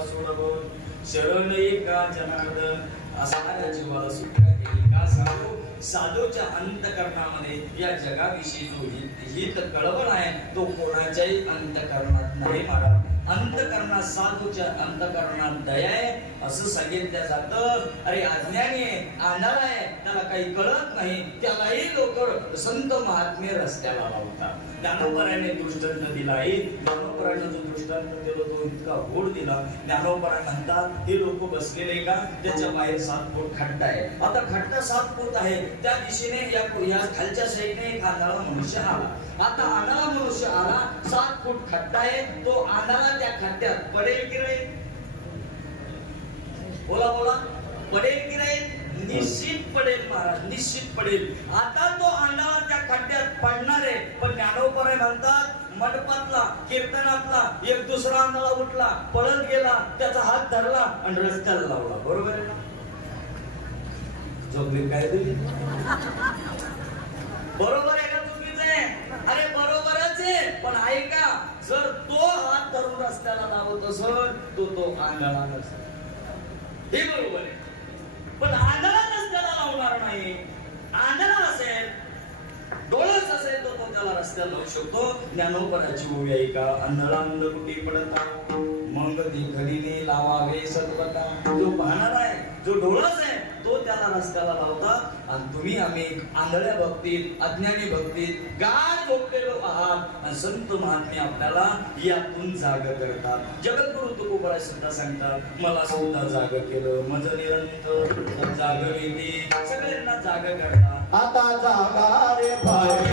सोडवून शरण एका जनार्दन? असा जीवाला सुटका केली का साधूच्या अंतकरणामध्ये या जगाविषयी जो हित कळवण आहे तो कोणाच्याही अंतकरणात नाही महाराज अंतकरणात साधूच्या अंतकरणात दया आहे असं सांगितलं जात. अरे अज्ञानी आहे आंधळा आहे त्याला काही कळत नाही. त्यालाही लोक संत महात्मे रस्त्याला लावतात. ज्ञानोबराने दृष्टांत दिला आहे. ज्ञानोबरानं जो दृष्टांत दिला तो इतका गोड दिला. ज्ञानोबरा म्हणतात हे लोक बसलेले का? त्याच्या बाहेर सात फूट खड्डा आहे. आता खड्डा सात फूट आहे. त्या दिशेने या या खालच्या साईडने एक आंधळा मनुष्य आला. आता आंधळा मनुष्य आला. सात फूट खड्डा आहे. तो आंधळा त्या खड्ड्यात पडेल की नाही? बोला बोला. पडेल की नाही? निश्चित पडेल महाराज निश्चित पडेल. आता तो अंधार त्या खड्ड्यात पडणार आहे. पण ज्ञानोपराय म्हणतात मंडपातला कीर्तनातला एक दुसरा आंधळा उठला पळत गेला त्याचा हात धरला आणि रस्त्याला लावला. बरोबर आहे ना? झोपली काय दिली? बरोबर आहे का चुकीचं आहे? अरे बरोबरच आहे. पण ऐका जर तो हात धरून रस्त्याला लावत असल तो तो आंधळा नसेल हे बरोबर आहे. पण आंधळा रस्त्याला लावणार नाही. आंधळा असेल डोळस असेल तर तो त्याला रस्त्याला लावू शकतो. ज्ञानोपराची ओळी आहे का अंधळा अंध कुठे पडता? मग देखलीने लावावे सत्वता. जो पाहणार आहे जो डोळस आहे तो त्याला लावता. आणि तुम्ही आम्ही आंधळ्या भक्तीत अज्ञानी भक्तीत गार झोपलेलो आहात. आणि संत महात्मे आपल्याला यातून जाग करतात. जगद्गुरु तुकोबराय सुद्धा सांगतात मला सुद्धा जाग केलं. मज निरंतर जाग येते सगळ्यांना जाग करतात. आता जागा रे पाहिलो